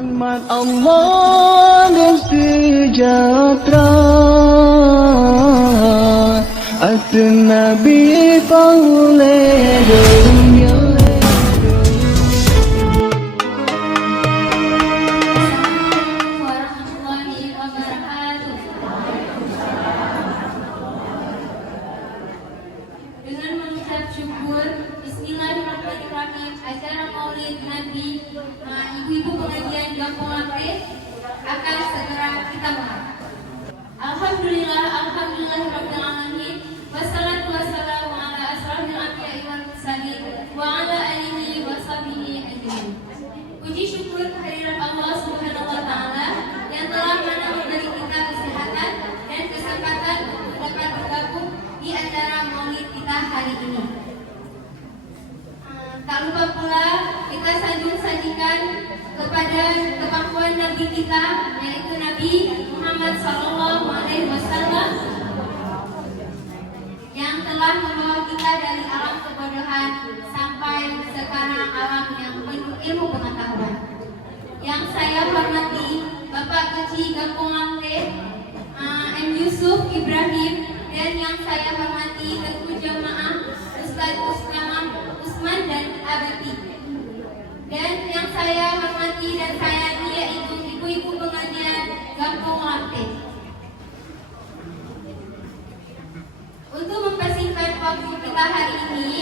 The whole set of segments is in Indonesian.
Rahmat Allah dan sejahtera atas Nabi pauleh dunia. Warahmatullahi wabarakatuh. Dengan mengucap syukur, Bismillahirrahmanirrahim, acara Maulid Nabi ibu-ibu pengajian Gampung Lampre akan segera kita mulai. Alhamdulillahirabbil alamin, wassalatu wassalamu ala asrofil anbiya'i wal mursalin wa ala alihi wa sahbihi ajmain. Puji syukur kehadirat Allah Subhanahu wa taala yang telah memberi kita kesehatan dan kesempatan untuk dapat bergabung di acara Maulid kita hari ini. Tak lupa pula kita sajikan kepada kepangkuan Nabi kita, yaitu Nabi Muhammad SAW, yang telah membawa kita dari alam kebodohan sampai sekarang alam yang penuh ilmu pengetahuan. Yang saya hormati Bapak Keci Gampung Lampre, M. Yusuf Ibrahim, dan yang saya hormati Ketua Jamaah Ustaz Usman dan Abati. Dan yang saya hormati dan sayangi yaitu ibu-ibu pengajian Gampung Lampre. Untuk mempersingkat waktu kita hari ini,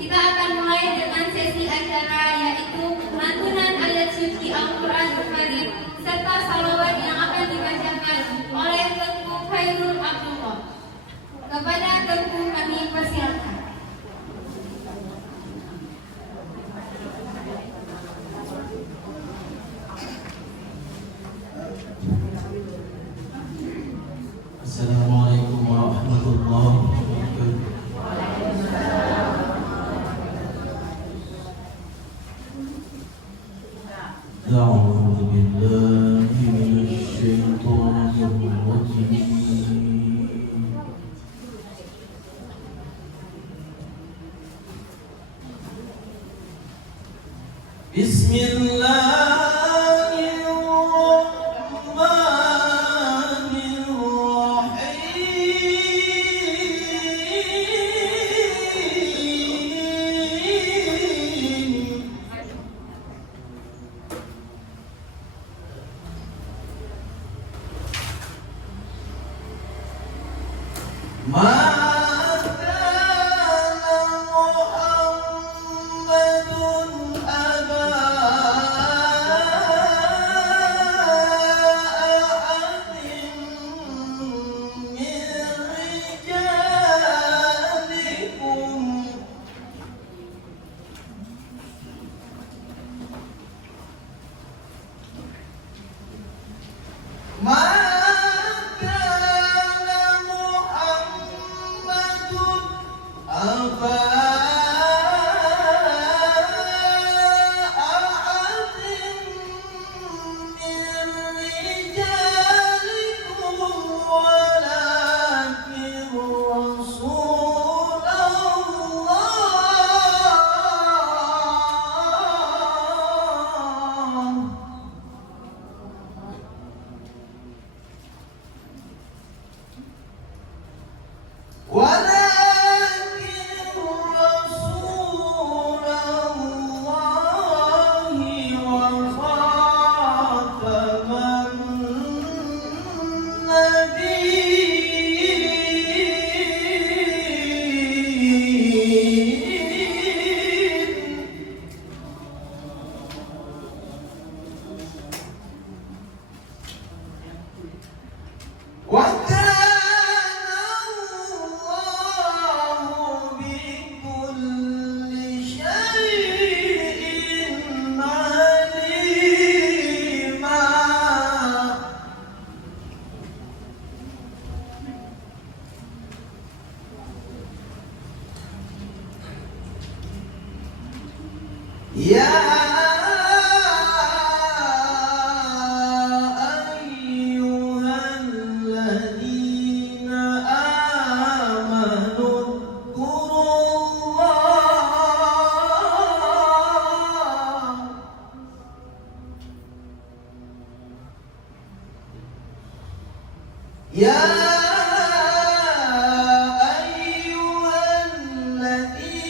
kita akan mulai dengan sesi acara yaitu lantunan ayat suci Al-Quranul Karim serta salawat yang akan dibacakan oleh Tengku Khairul Abdullah. Kepada Tengku kami persilakan. Assalamualaikum warahmatullahi wabarakatuh. A'udzu billahi minasy syaithanir rajim. Bismillah. يا أيها الذين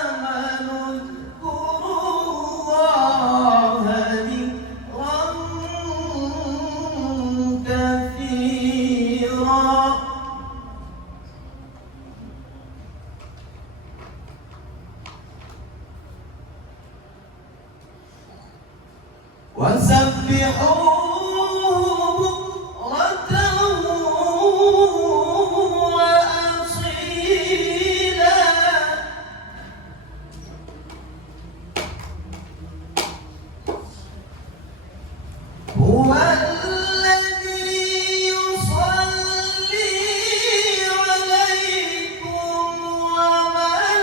آمنوا اذكروا الله ذكرا كثيرا وسبحوه بكرة وأصيلا هو الذي يصلي عليكم وملائكته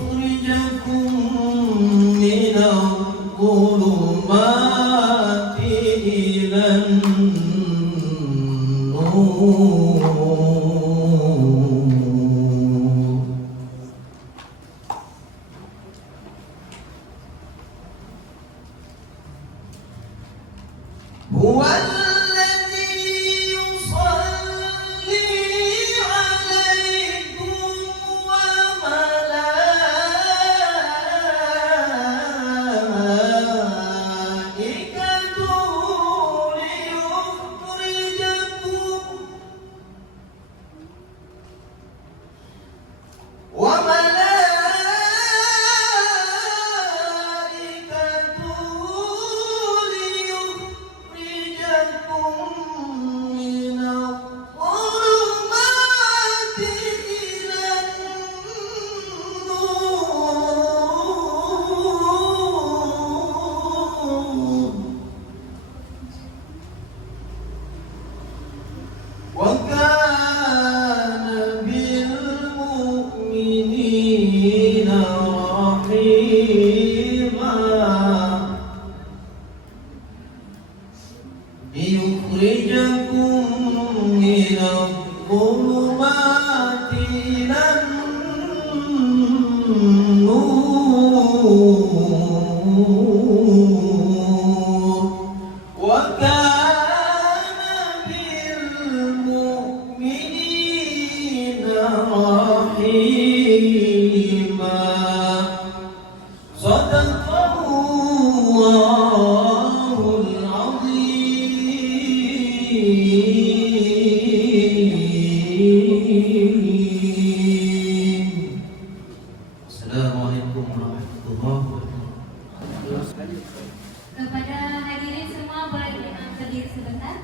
ليخرجكم من الظلمات إلى النور هو الذي يصلي عليكم وملائكته ليخرجكم من الظلمات إلى النور وكان بالمؤمنين رحيما صدق الله العظيم. Assalamualaikum warahmatullahi wabarakatuh. Kepada hadirin semua boleh berdiri sebentar.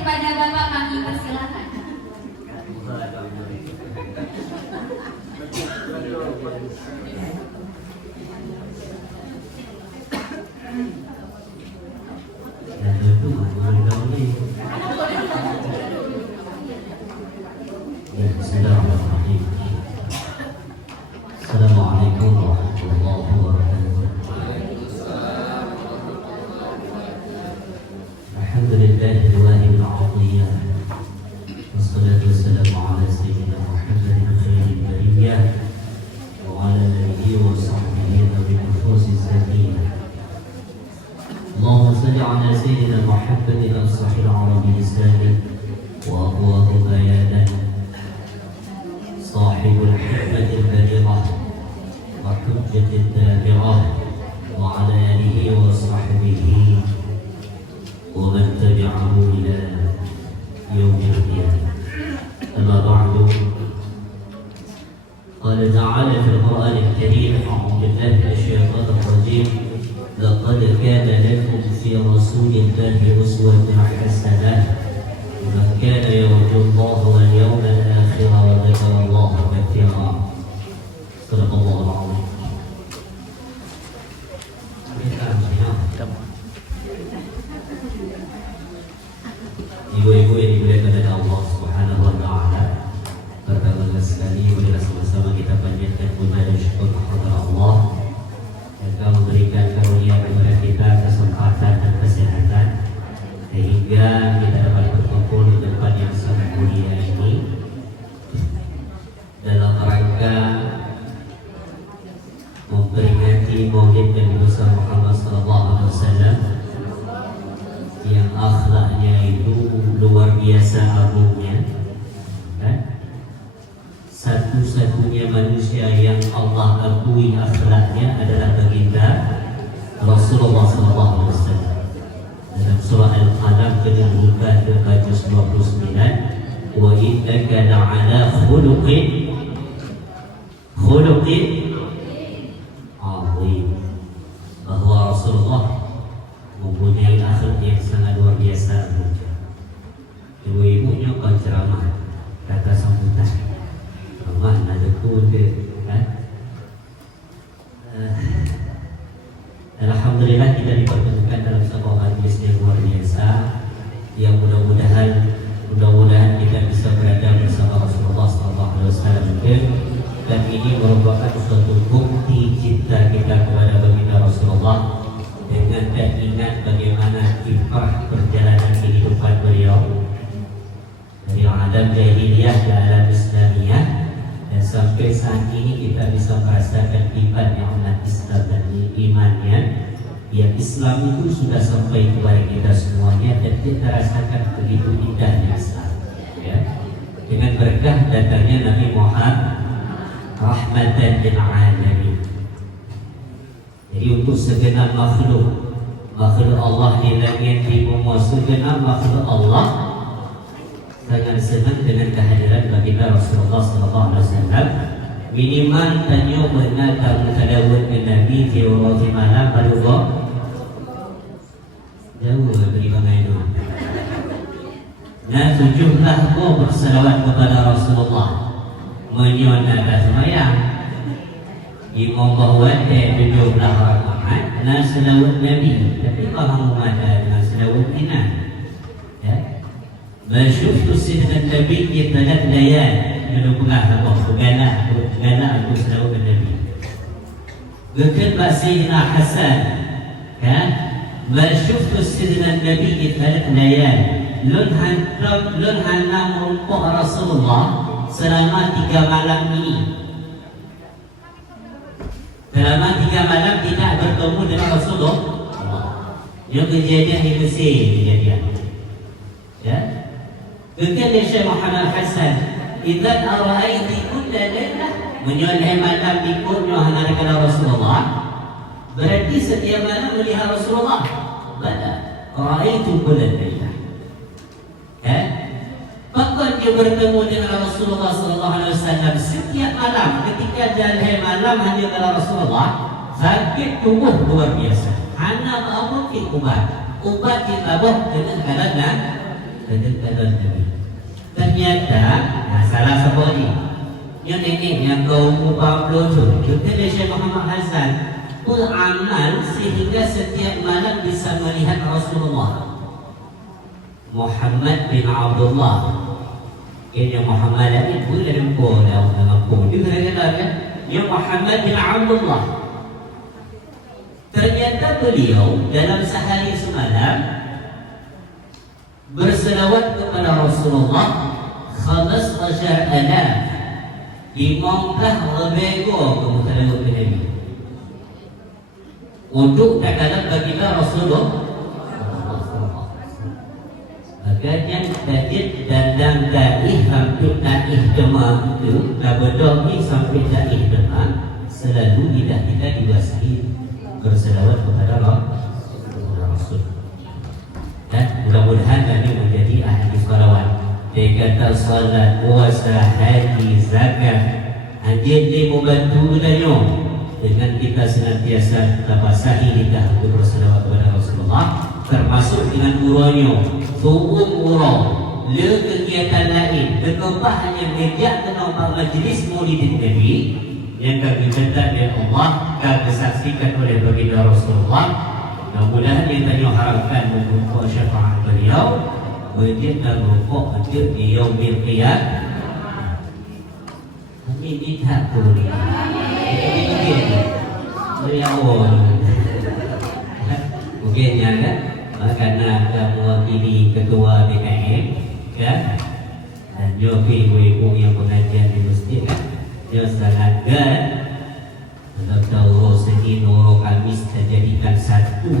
kepada Bapak kami persilakan. Bismillahirrahmanirrahim. Assalamualaikum warahmatullahi wabarakatuh. Alhamdulillahil wahidil ahad. Wassalatu wassalamu ala sayyidina Muhammadin khairil bariyah wa ala alihi wa sahbihi dhawi nufusis sakinah. Allahumma salli ala sayyidina Muhammadin as-sahih al-arabi lisanih wa abwahu bayanan صاحب الحكمة البالغة وحجة الدابرة وعلى آله وصحبه ومن تبعه إلى يوم القيامة. أما بعد، قال تعالى في القرآن الكريم: أعوذ بالله من الشيطان الرجيم، لقد كان لكم في رسول الله أسوة حسنة من كان يرجو الله واليوم الآخر وذكر الله كثيرا. صدق الله العظيم. Ibu-ibu yang dimuliakan oleh Allah Subhanahu wa taala, pertama sekali marilah sama-sama kita panjatkan puja dan syukur kepada Allah yang telah memberikan karunia kepada kita kesempatan dan kesehatan sehingga kita dapat berkumpul di tempat yang sangat mulia ini dalam rangka memperingati Maulid Nabi besar Muhammad SAW yang akhlaknya itu luar biasa agungnya, satu-satunya manusia yang Allah akui akhlaknya adalah baginda Rasulullah SAW. Dalam surah Al-Qalam kedudukan ke-29, wa innaka la'ala khuluqin azim, bahwa Rasulullah mempunyai akhlak yang sangat luar biasa. Ibu-ibunya penceramah kata sambutan ramah ada kuda kan. Alhamdulillah kita dipertemukan dalam sebuah majlis yang luar biasa yang mudah-mudahan kita bisa berada bersama Rasulullah SAW, dan ini merupakan suatu bukti cinta kita kepada baginda Rasulullah dengan ingat bagaimana kiprah perjalanan kehidupan beliau dari alam jahiliyah ke alam Islamiyah, dan sampai saat ini kita bisa merasakan kiprahnya umat Islam dan imannya. Ya, Islam itu sudah sampai kepada kita semuanya dan kita rasakan begitu indahnya Islam. Ya, dengan berkah datangnya Nabi Muhammad rahmatan lil alamin. Jadi untuk segenap makhluk Allah di langit di bumi, segenap makhluk Allah sangat senang dengan kehadiran baginda Rasulullah SAW. Minimal tanya benar kamu tadawun ke Nabi teori malam baru jauh beri bangai itu. Nah, tujuhlah kau bersalawat kepada Rasulullah, menyuanakan semayang imam bahwa tujuh belah rakaat. Nah, salawat Nabi, tapi kalau ada dengan salawat ina, ya. Masyuftu sidhan Nabi di 3 layal. Menunggulah Allah segala aku salawat Nabi. Betul Sayyidina Hasan, kan? Masyuftu sidhan Nabi di 3 layal. Lun hanam rumpuk Rasulullah selama 3 malam ini. Selama 3 malam tidak bertemu dengan Rasulullah. Yang kejadian di Mesir kejadian. Ya. Kekal Syekh Muhammad Hasan, idzan ara'aiti kulla lailah, menyuai malam ikutnya hanarkan Rasulullah. Berarti setiap malam melihat Rasulullah. Bala, ra'aitu kulla lailah. Bahkan dia bertemu dengan Rasulullah SAW setiap malam. Ketika jalan malam hanya dengan Rasulullah, sakit tubuh luar biasa. Hana ma'amukit ubat kita buat dengan kalangan kedekatan Nabi. Ternyata, nah salah satu ni, yang nenek yang kau upah pelocor, kita Syekh Muhammad Hasan beramal sehingga setiap malam bisa melihat Rasulullah Muhammad bin Abdullah. Ini Muhammad ini pun ada pun dalam pun dia kata kan, ya Muhammad bin Abdullah. Ternyata beliau dalam sehari semalam berselawat kepada Rasulullah 15,000 lebih kemudian ke Nabi untuk takalan baginda Rasulullah. Agaknya tadi dan taih hampir taih demam itu labedohi sampai taih demam selalu lidah kita dibasahi berselawat kepada Rasul. Dan mudah-mudahan kami menjadi ahli salawat. Dia kata salat, puasa, haji, zakat, hadir dia membantu kita dengan kita senantiasa basahi lidah untuk berselawat kepada Rasulullah, termasuk dengan uranya, turun urang, le kegiatan lain, dekebah hanya mejak kena majlis maulid Nabi yang kami minta dari Allah dan disaksikan oleh baginda Rasulullah. Mudah-mudahan yang tanya harapkan membuka syafaat beliau wajib dan rukuk hadir di yaumil qiyamah. Kami minta tu mungkin ya kan, karena mewakili ketua DKM kan, dan juga ibu-ibu yang pengajian di masjid kan, dia sangat gan atau segi Nurul Kamis dijadikan satu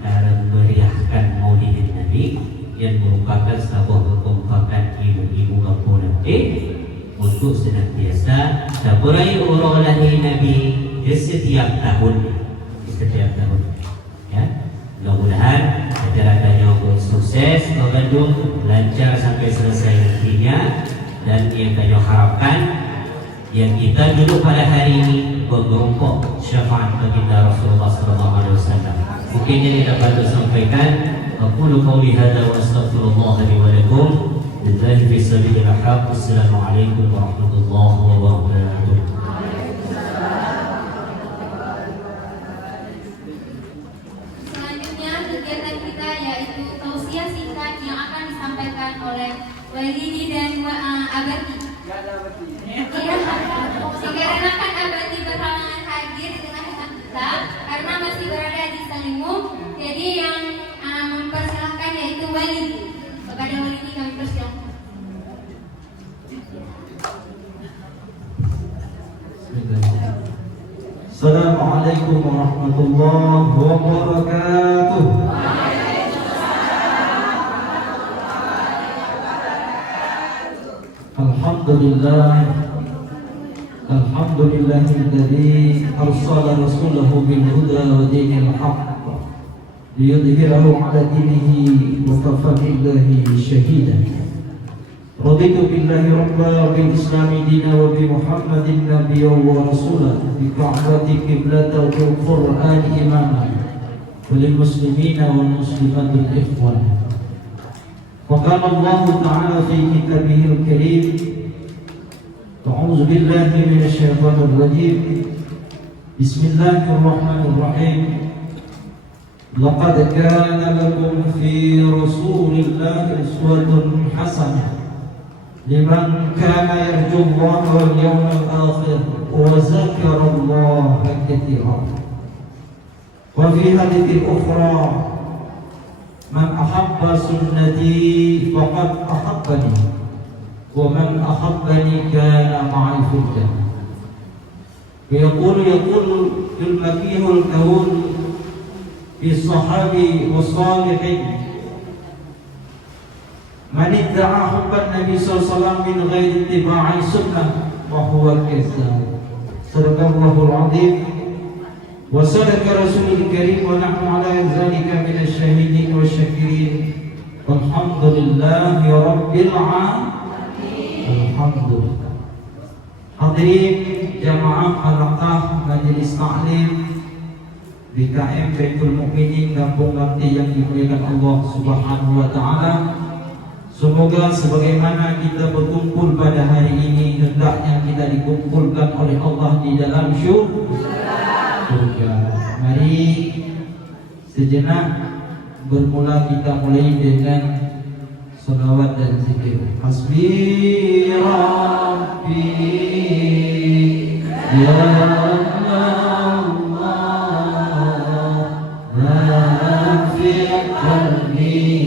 dalam meriahkan Maulid Nabi yang merupakan sebuah kekompakan ibu-ibu kampung nanti untuk senantiasa taburai urang lahir Nabi di setiap tahun, ya. Mudah-mudahan acara-acaranya sukses, berlangsung lancar sampai selesai nantinya. Dan yang kami harapkan yang kita duduk pada hari ini bergerumpuk syafaat baginda Rasulullah SAW. Mungkin yang dapat disampaikan. Aqulu qawli hadza wa astaghfirullah li wa lakum. Billahi fi sabilil haq. Assalamualaikum warahmatullahi wabarakatuh. Selanjutnya kegiatan kita yaitu tausiah singkat yang akan disampaikan oleh Walidi dan Abati. Dikarenakan Abati berhalangan hadir di tengah-tengah kita karena masih berada di Salimu, jadi yang mempersilahkan yaitu Walidi. Kepada Walidi kami persilahkan. Assalamualaikum warahmatullahi wabarakatuh. Alhamdulillahilladzi arsala rasulahu bil huda wa dinil haqq liyudhhirahu 'ala dinihi wa kafa billahi shahidan. Raditu billahi rabba wa bil islami dina wa bi Muhammadin nabiyyan wa rasulan bi ka'bati qiblatan wa qur'ani imaman wa lil muslimina wal muslimatil ikhwan. وقال الله تعالى في كتابه الكريم أعوذ بالله من الشيطان الرجيم بسم الله الرحمن الرحيم لقد كان لكم في رسول الله أسوة حسنة لمن كان يرجو الله واليوم الآخر وذكر الله كثيرا. وفي حديث أخرى من أحب سنتي فقد أحبني ومن أحبني كان معي في الجنة. ويقول المكيه الكون في الصحابة والصالحين من ادعى حب النبي صلى الله عليه وسلم من غير اتباع سنة وهو كذاب. صدق الله العظيم وصدق رسول الكريم ونحن على ذلك من الشاهدين والشاكرين والحمد لله رب العالمين. Alhamdulillah. Hadirin jamaah halaqah majelis taklim BKM Baitul Mukminin Kampung Bakti yang dimuliakan Allah Subhanahu wa taala. Semoga sebagaimana kita berkumpul pada hari ini, hendaknya kita dikumpulkan oleh Allah di dalam surga. Mari sejenak bermula, kita mulai dengan salawat dan zikir. Hasbi Rabbi ya Allah, la fi qalbi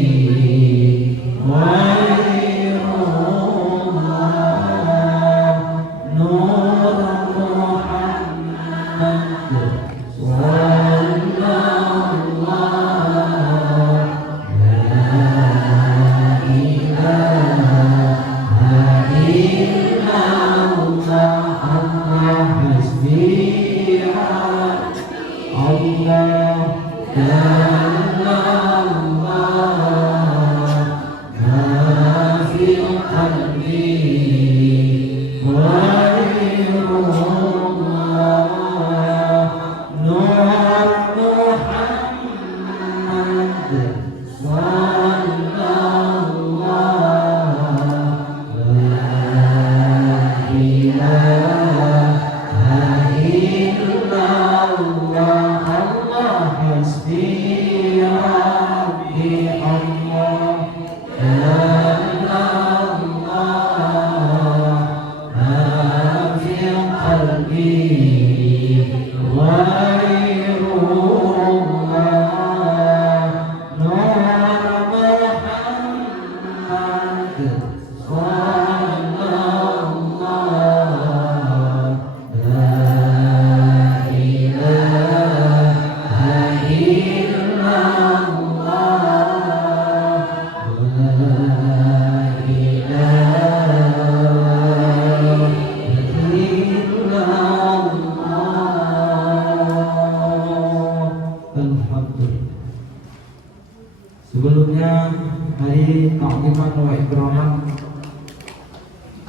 Sebelumnya, mari taklimat wa ikraman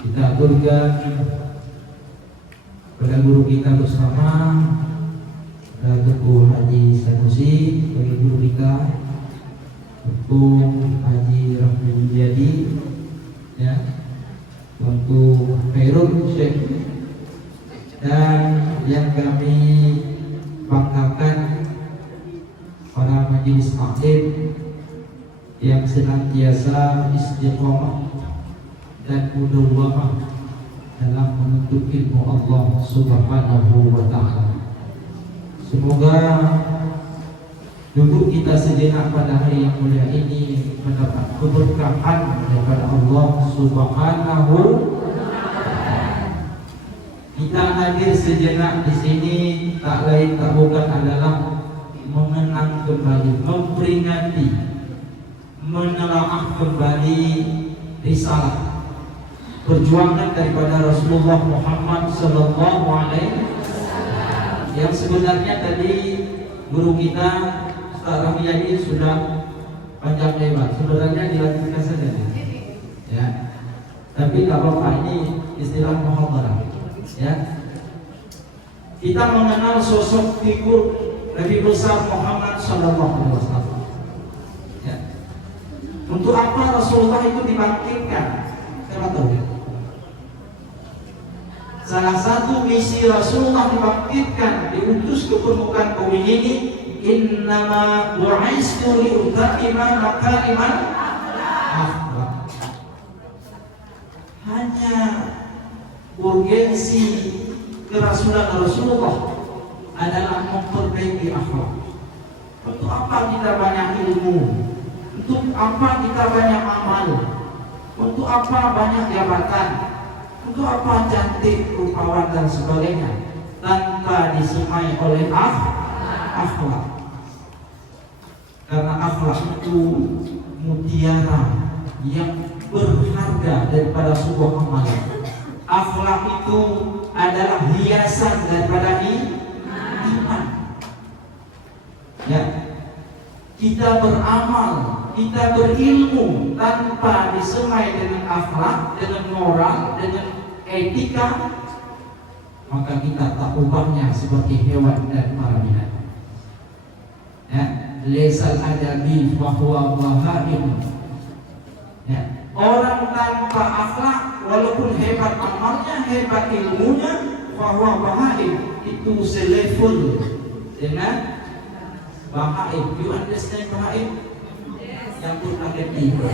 kita aturkan pada guru kita bersama, Tuku Haji Sanusi sebagai guru kita, Tuku Haji Rahmi Widyadi, ya, Tuku Khairul Syekh, dan yang kami banggakan para majelis taklim yang senantiasa istiqomah dan mudawwamah dalam menuntut ilmu Allah Subhanahu wa ta'ala. Semoga duduk kita sejenak pada hari yang mulia ini mendapat keberkahan daripada Allah Subhanahu wa ta'ala. Kita hadir sejenak di sini tak lain tak bukan adalah mengenang kembali, memperingati, menelaah kembali risalah perjuangan daripada Rasulullah Muhammad sallallahu alaihi wasallam yang sebenarnya tadi guru kita Ustaz Rahmiyadi sudah panjang lebar, sebenarnya dilanjutkan saja ya, tapi tak apa, ini istilah muhadharah ya. Kita mengenal sosok figur Nabi besar Muhammad sallallahu alaihi wasallam. Untuk apa Rasulullah itu dibangkitkan? Siapa tahu? Salah satu misi Rasulullah dibangkitkan, diutus ke permukaan bumi ini, innama bu'istu li'utammima makarimal akhlaq. Hanya urgensi kerasulan Rasulullah adalah memperbaiki akhlak. Untuk apa kita banyak ilmu? Untuk apa kita banyak amal? Untuk apa banyak jabatan? Untuk apa cantik, rupawan dan sebagainya tanpa disemai oleh akhlak? Karena akhlak itu mutiara yang berharga daripada sebuah amalan. Akhlak itu adalah hiasan daripada iman. Ya, kita beramal, kita berilmu tanpa disemai dengan akhlak, dengan moral, dengan etika, maka kita tak ubahnya seperti hewan dan para binatang. Ya, lesal adabi bahwa bahaim. Ya, Orang tanpa akhlak walaupun hebat amalnya, hebat ilmunya, bahwa bahaim itu selevel dengan bahaim. You understand bahaim? Yang pun pakai tiga.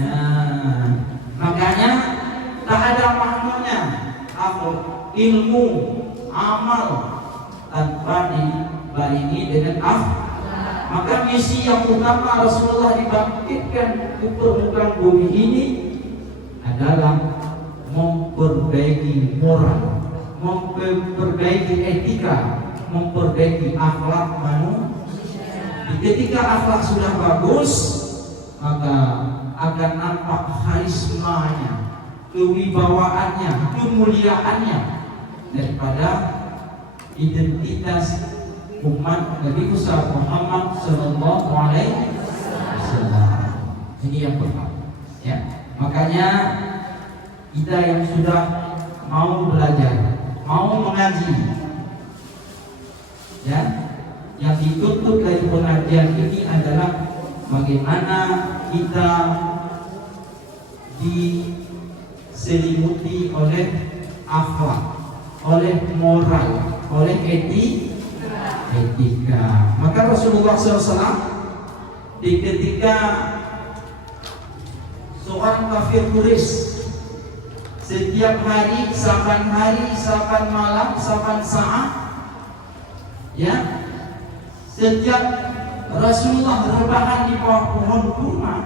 Nah, makanya tak ada maknanya ilmu, amal tanpa dibarengi dengan akhlak. Maka misi yang utama Rasulullah dibangkitkan ke permukaan bumi ini adalah memperbaiki moral, memperbaiki etika, memperbaiki akhlak manusia. Ketika akhlak sudah bagus, maka akan nampak karismanya, kewibawaannya, kemuliaannya daripada identitas umat Nabi Muhammad Sallallahu Alaihi Wasallam. Ini yang pertama, ya. Makanya kita yang sudah mau belajar, mau mengaji, ya, yang dituntut dari pengajian ini adalah bagaimana kita diselimuti oleh akhlak, oleh moral, oleh etika. Maka Rasulullah SAW ketika seorang kafir Quraisy setiap hari, saban malam, saban saat, ya, setiap Rasulullah rebahan di bawah pohon kurma,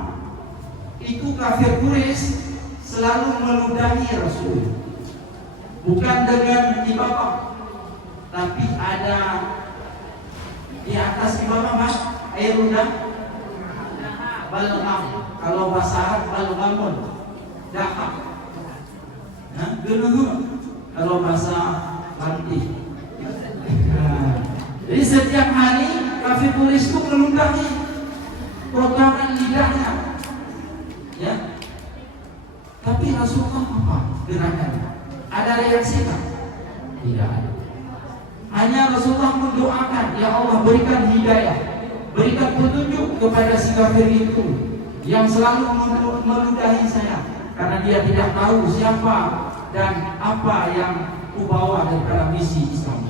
itu kafir Quraisy selalu meludahi Rasul, bukan dengan di bawah, tapi ada di atas di bawah, mas, air ludah, balgam, kalau bahasa Arab balgamun, dahak, nah, genuh, kalau bahasa Lanti. Jadi setiap hari kafir Quraisy itu meludahi kotoran lidahnya, ya. Tapi Rasulullah apa gerakannya? Ada reaksi tak? Tidak ada. Hanya Rasulullah mendoakan, ya Allah berikan hidayah, berikan petunjuk kepada si kafir itu yang selalu meludahi saya, karena dia tidak tahu siapa dan apa yang kubawa daripada misi Islam.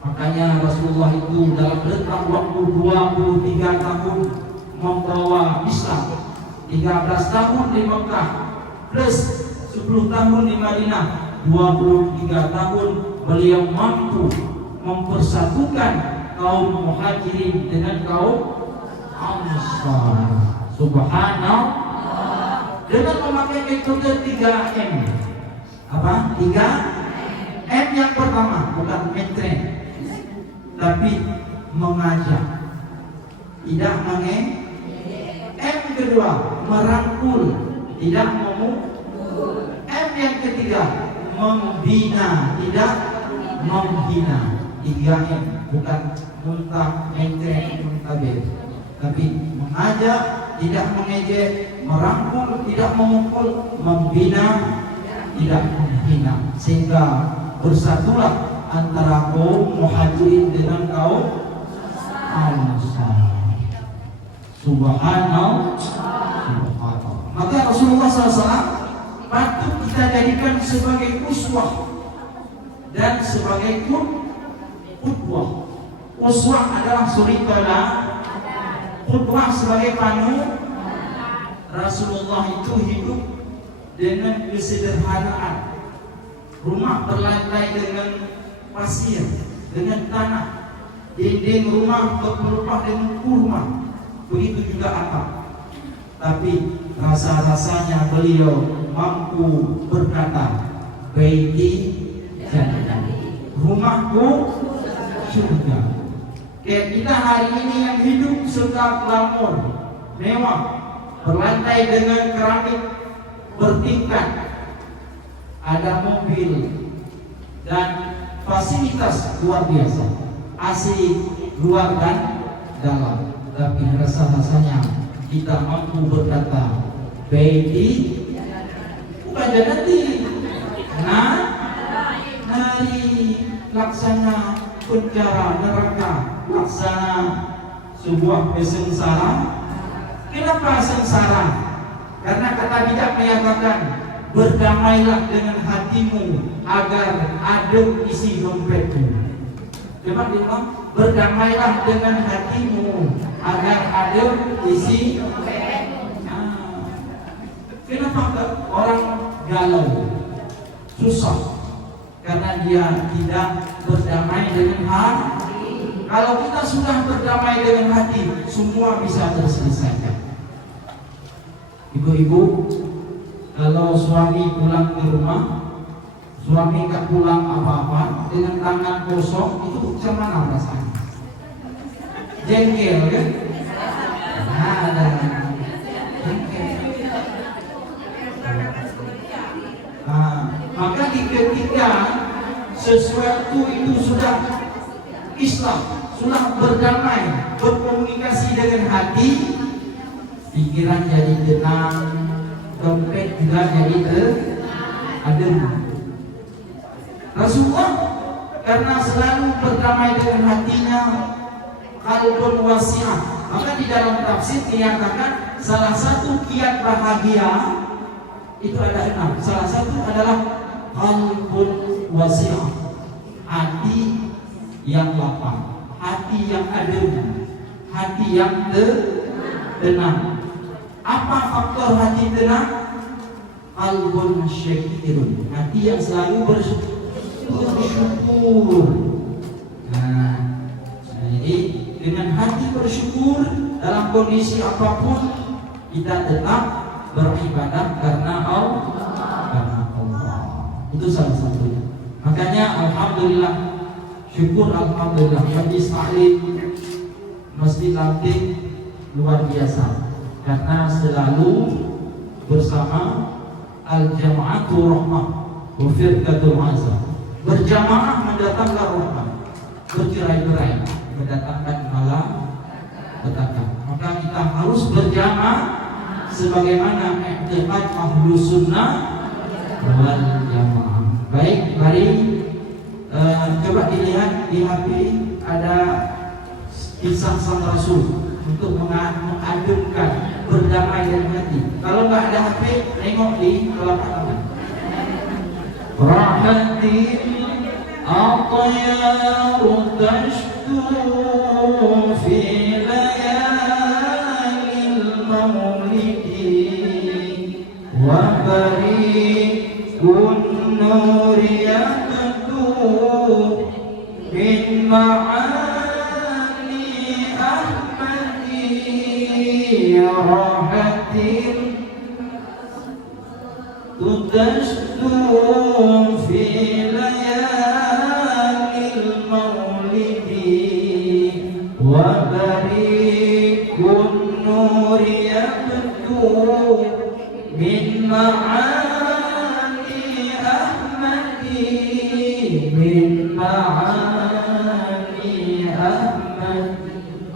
Makanya Rasulullah itu dalam rentang waktu 23 tahun membawa Islam, 13 tahun di Mekah plus 10 tahun di Madinah, 23 tahun beliau mampu mempersatukan kaum Muhajirin dengan kaum Ansar. Subhanallah. Dengan memakai metode 3M. Apa? 3M yang pertama bukan mentrain, tapi mengajak, tidak mengejek. M kedua merangkul, tidak memukul. M yang ketiga membina, tidak menghina. 3M bukan muntah, mentrain, muntabir, tapi mengajak, tidak mengejek, merangkul, tidak memukul, membina, tidak menghina, sehingga bersatulah antara kaum Muhajirin dengan kaum Ansar. Subhanallah. Maka Rasulullah SAW patut kita jadikan sebagai uswah dan sebagai qudwah. Uswah adalah suri teladan, qudwah sebagai panutan. Rasulullah itu hidup dengan kesederhanaan. Rumah berlantai dengan pasir, dengan tanah. Dinding rumah berpelupa dengan kurma. Begitu juga atap. Tapi rasa-rasanya beliau mampu berkata, baiti jannah, rumahku surga. Kayak kita hari ini yang hidup suka glamor, mewah, berlantai dengan keramik bertingkat, ada mobil dan fasilitas luar biasa, AC luar dan dalam. Tapi rasa-rasanya kita mampu berkata, baiti bukan jannati, nah hari laksana penjara neraka, laksana sebuah sengsara. Kenapa sengsara? Karena kata bijak menyatakan, berdamailah dengan hatimu agar adem isi dompetmu. Coba diulang, berdamailah dengan hatimu agar adem isi dompetmu. Kenapa orang galau, susah? Karena dia tidak berdamai dengan hati. Kalau kita sudah berdamai dengan hati, semua bisa terselesaikan. Ibu-ibu, kalau suami pulang ke rumah, suami gak pulang apa-apa dengan tangan kosong, itu macam mana rasanya? Jengkel kan? Nah, ada jengkel. Maka ketika sesuatu itu sudah Islam, sudah berdamai, berkomunikasi dengan hati, pikiran jadi tenang, dompet juga jadi adem. Rasulullah karena selalu berdamai dengan hatinya, qalbun wasi'ah. Maka di dalam tafsir dinyatakan salah satu kiat bahagia itu ada 6. Salah satu adalah qalbun wasi'ah, hati yang lapang, hati yang adem, hati yang tenang. Apa faktor hati tenang? Qalbun syakirun, hati yang selalu bersyukur. Nah, jadi dengan hati bersyukur dalam kondisi apapun, kita tetap beribadah karena Allah. Itu salah satunya. Makanya alhamdulillah, syukur alhamdulillah, Majlis Taklim Masjid Lantik luar biasa karena selalu bersama Al-Jama'atul Rahmah wa Firqatul Azam. Berjamaah mendatangkan rahmat, bercerai-berai mendatangkan malapetaka. Maka kita harus berjamaah sebagaimana i'tiqad Ahlus Sunnah wal Jamaah. Baik, mari coba dilihat di HP ada kisah sang Rasul untuk mengademkan, berdamai dengan hati. Kalau nggak ada HP, tengok di telapak tangan. Rahmatil atyaru tashku fi layalil maulidi wa bari'un nuri yaqtu min ma'ani ahmadi rahatin tudashtu fi layalil maulidi wa bari'un nuri yaqtu min ma'ani ahmadi min ma'ani ahmadi.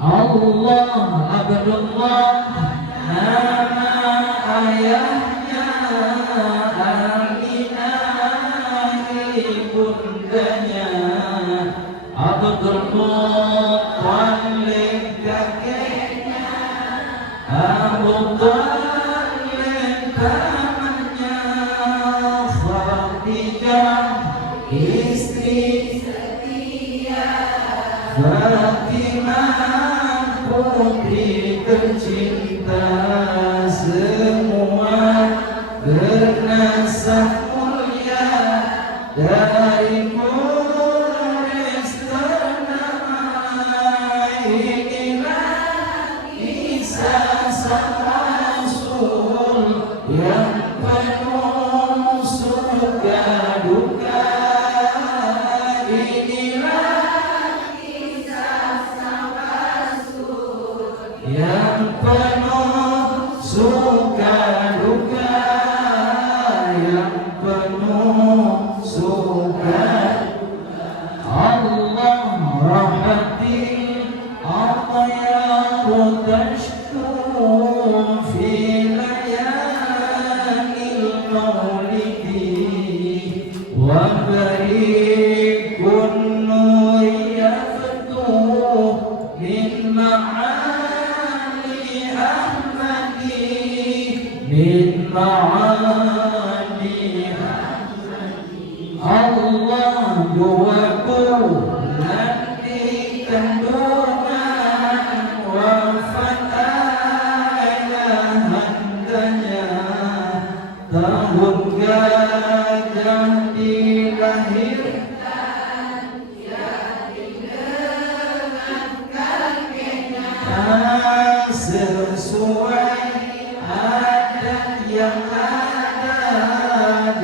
Allah abdullah nama ayahnya Aminah ibundanya Abdul Muttalib kakeknya Abu Thalib pamannya Khadijah istri setia Fatimah putri tercinta, semua bernasab mulia dari Quraisy ternama. Inilah kisah sang Rasul yang penuh surga duka. Inilah kisah sang Rasul yang min ma'ani Allah dua bulan di kandungan wafat ayah handanya tahun gajah dilahirkan sesuai adat yang ada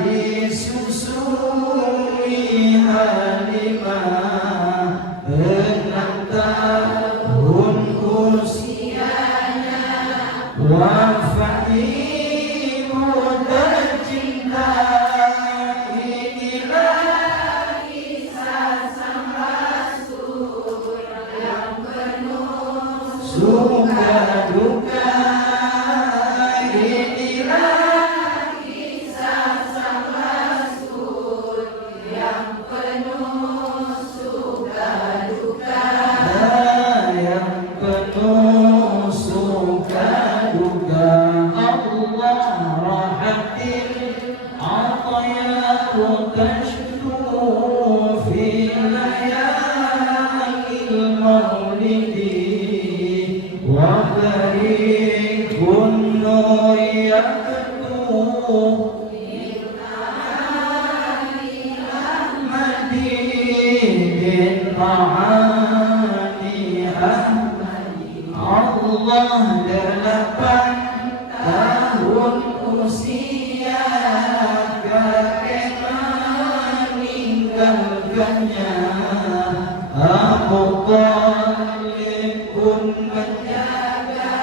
disusui Halimah 6 tahun usianya wafat ibu tercinta. Inilah kisah sang Rasul yang penuh suka duka. Inilah kisah sang Rasul yang penuh suka duka. Yang penuh suka duka. Allah rahatil atayar tashku fi layalil maulidi wa barikun nur yaktuh Ahmadi bin Ma'ani Allah 8 tahun usia kakek meninggalkannya. Abu Talib pun menjaga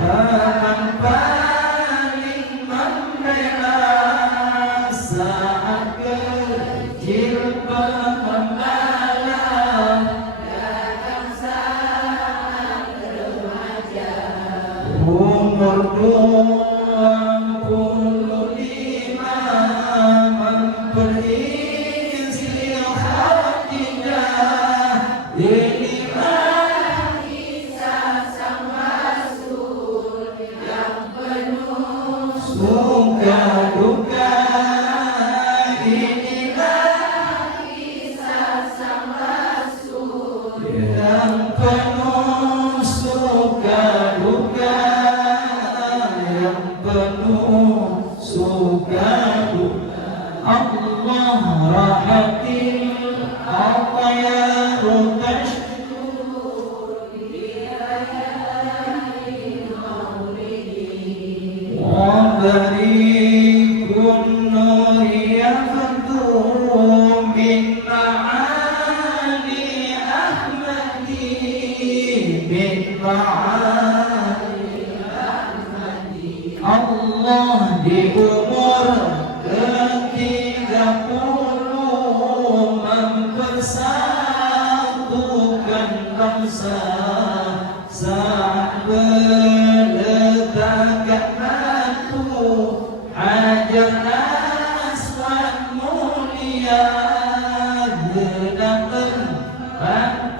paman paling membela saat kecil pengembala datang saat remaja umur 25 memperisi Khadijah. Inilah kisah sang Rasul yang penuh suka duka. Inilah kisah sang Rasul yang penuh suka duka. Yang penuh suka duka. Allah rahatil atayar tashku wa barikun nur yaktuh min ma'ani Ahmadi min ma'ani Allah di umur ke-30 mempersatukan bangsa saat meletakkan batu Hajar Aswad mulia. Genap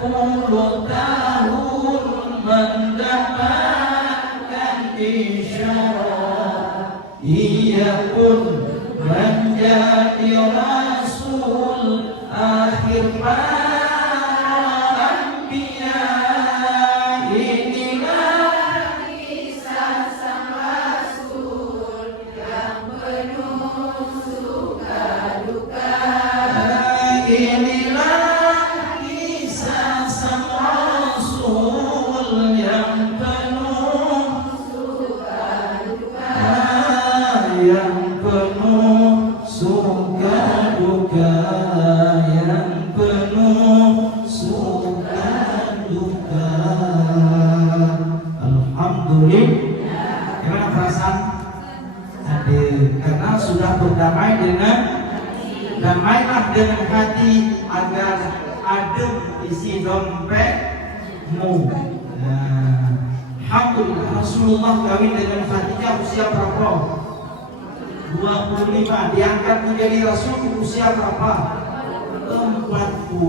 40 tahun mendapatkan isyarat, ia pun menjadi Rasul akhir para anbiya. Inilah kisah sang Rasul yang penuh suka duka. Inilah kisah sang Rasul yang penuh suka duka. Yang penuh suka duka. Yang penuh suka duka. Alhamdulillah. Gimana perasaan? Karena sudah berdamai dengan damailah dengan hati agar adem isi dompetmu. Alhamdulillah Rasulullah kawin dengan Khadijah usia berapa? 25. Diangkat menjadi Rasul usia berapa? 40.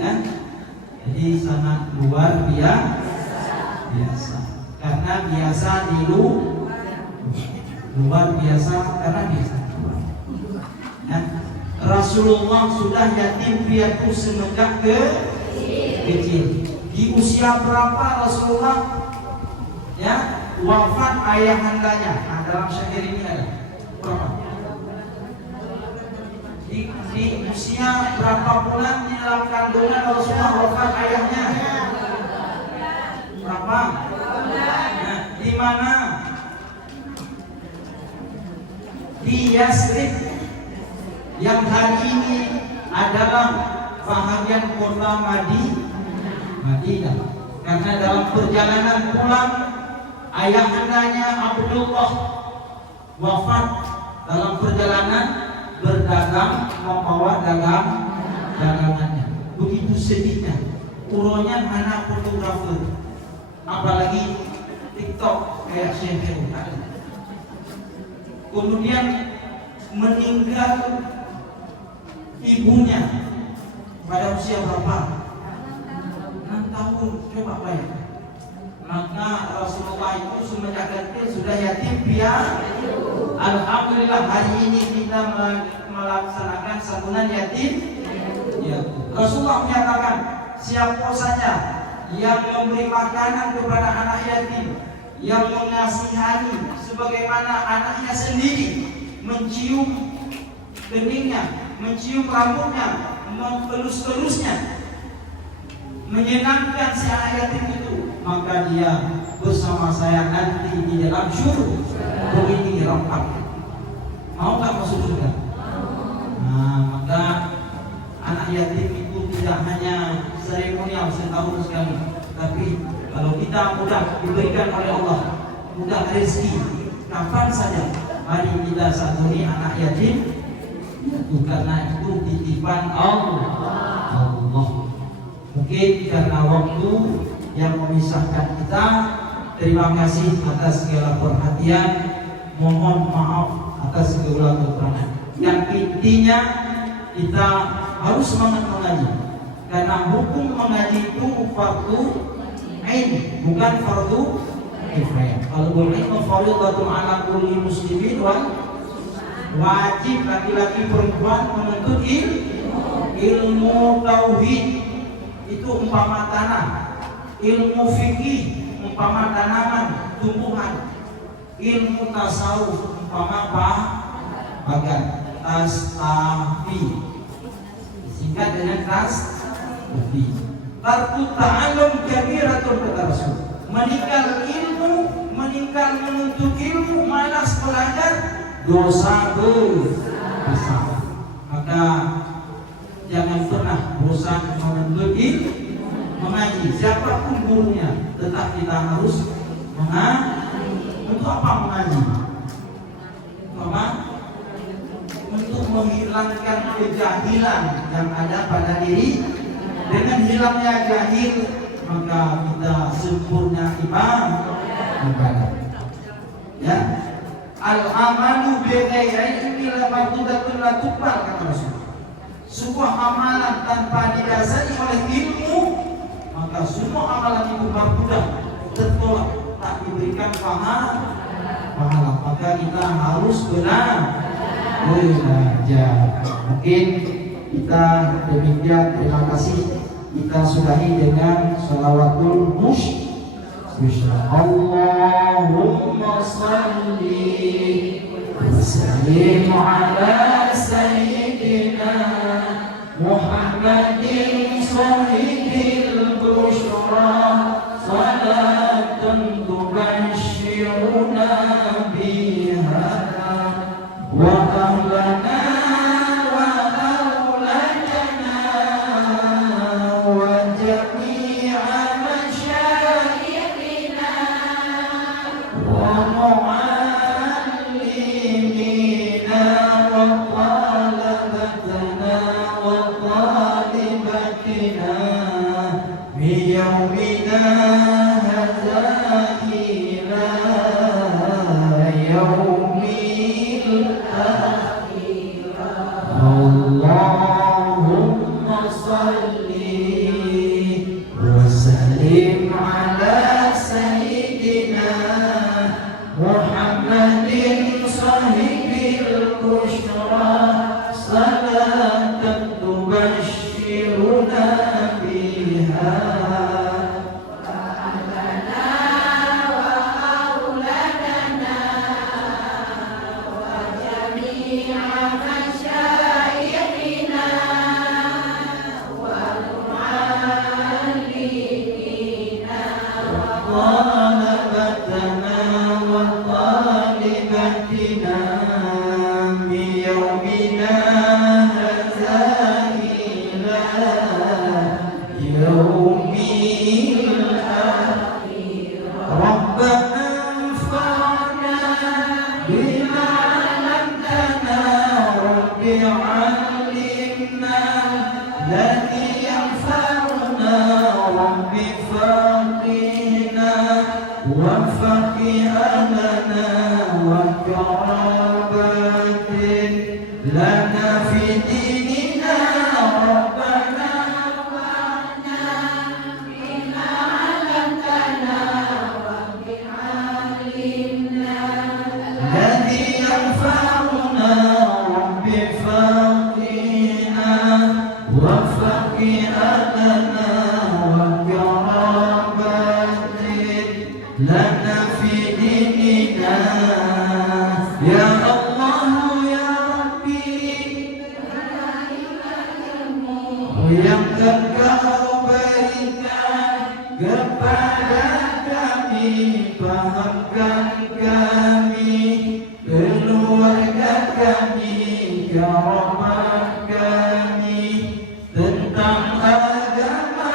Ya? Jadi sangat luar biasa. Karena biasa luar biasa karena biasa. Ya. Rasulullah sudah yatim piatu semenjak kecil. Di usia berapa Rasulullah ya wafat ayahandanya? Nah, dalam syair ini ada berapa? Di usia berapa bulan di dalam kandungan Rasulullah wafat ayahnya? Berapa? Nah, di mana? Di Yasrib, yang hari ini adalah bahagian kota Madinah. Karena dalam perjalanan pulang ayahandanya Abdullah wafat dalam perjalanan berdagang, membawa dagangannya. Begitu sedihnya. Uronya anak fotografer, apalagi TikTok kayak Syekh. Kemudian meninggal ibunya pada usia berapa? 6 tahun. Coba bayangkan. Maka Rasulullah itu semenjak kecil sudah yatim piatu. Alhamdulillah hari ini kita melaksanakan santunan yatim. Ya. Rasulullah menyatakan siapa saja yang memberi makanan kepada anak yatim, yang mengasihani sebagaimana anaknya sendiri, mencium keningnya, mencium rambutnya, mengelus-elusnya, menyenangkan si anak yatim itu, maka dia bersama saya nanti di dalam surga. Begini rampak. Mau nggak masuk surga? Nah, maka anak yatim itu tidak hanya seremonial setahun sekali, tapi kalau kita mudah diberikan oleh Allah, mudah rezeki, kapan saja mari kita santuni anak yatim, karena itu titipan Allah. Mungkin karena waktu yang memisahkan kita, terima kasih atas segala perhatian, mohon maaf atas segala kekurangan. Yang intinya kita harus semangat mengaji, karena hukum mengaji itu fardu ain, bukan fardu kifayah. Kalau ilmu fardhu ala kulli muslimin, wajib laki-laki perempuan menuntut ilmu tauhid. Itu umpama tanah, ilmu fikih umpama tanaman, tumbuhan, ilmu tasawuf umpama bagan, tastafi, singkat dengan tastafi. Tarku ta'allum kabiratun kata Rasul. Meninggal ilmu, meninggal menuntut ilmu, malas belajar, dosa besar. Maka jangan pernah bosan menuntut ilmu, mengaji. Siapapun gurunya, tetap kita harus mengaji. Untuk apa mengaji? Untuk menghilangkan kejahilan yang ada pada diri. Dengan hilangnya jahil, maka kita sempurna ibadah. Ya, al-amalu bi ghairi ilmi la mardudatun la tuqbal kata Rasul. Sebuah amalan tanpa didasari oleh ilmu, maka semua amalan itu mardudah, tertolak, tak diberikan pahala. Maka kita harus belajar. Mungkin kita demikian, terima kasih. Kita sudahi dengan shalawatul Allahumma salli wa sallim ala sayyidina Muhammadin sahibil bushra, salatan tubashiruna biha wa ahlana bushra salatan tubashshiruna biha طالبتنا وطالبتنا بيومنا هذا إلى يوم الآخرة ربنا انفعنا بما علمتنا رب علمنا الذي ينفعنا رب فقنا وفقهنا وكرامة لنا في ديننا ربنا وفقنا بما علمتنا رب علمنا الذي ينفعنا رب فقنا وفقهنا وكرامة لنا في ديننا يا الله يا ربي yang engkau berikan kepada kami pahamkan kami keluarga kami kerabat kami tentang agama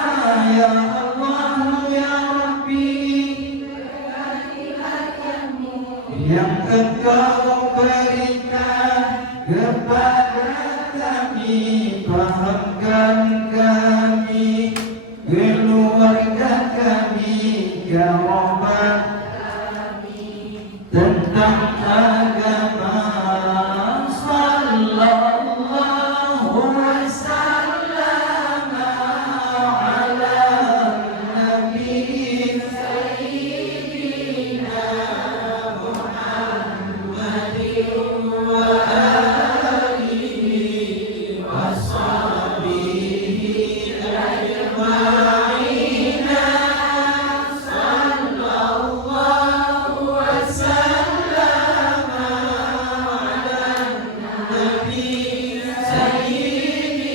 ya Allah ya Rabbi yang engkau berikan kepada kami pahamkan kami keluarga kami kerabat kami tentang agama sallallahu wasallam ala nabi sayyidina Muhammadin wa alihi wa sahbihi ajma'in sallallahu wasallam ala nabi sayyidina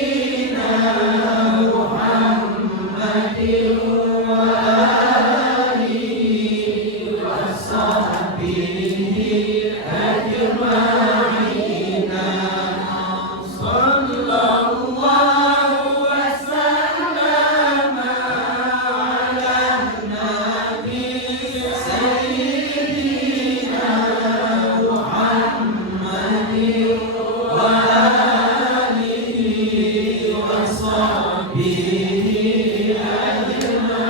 Muhammadin wa alihi wa sahbihi ajma'in sallallahu wasallam ala nabi sayyidina Muhammadin wa alihi wa sahbihi ajma'in.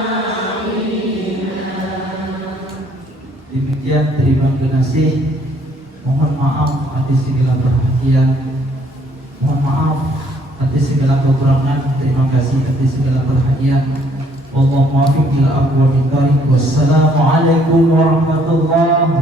Demikian, terima kasih. Mohon maaf atas segala perhatian. Mohon maaf atas segala kekurangan. Terima kasih atas segala perhatian. Wallahu muwaffiq ila aqwamit thariq. Wassalamualaikum warahmatullahi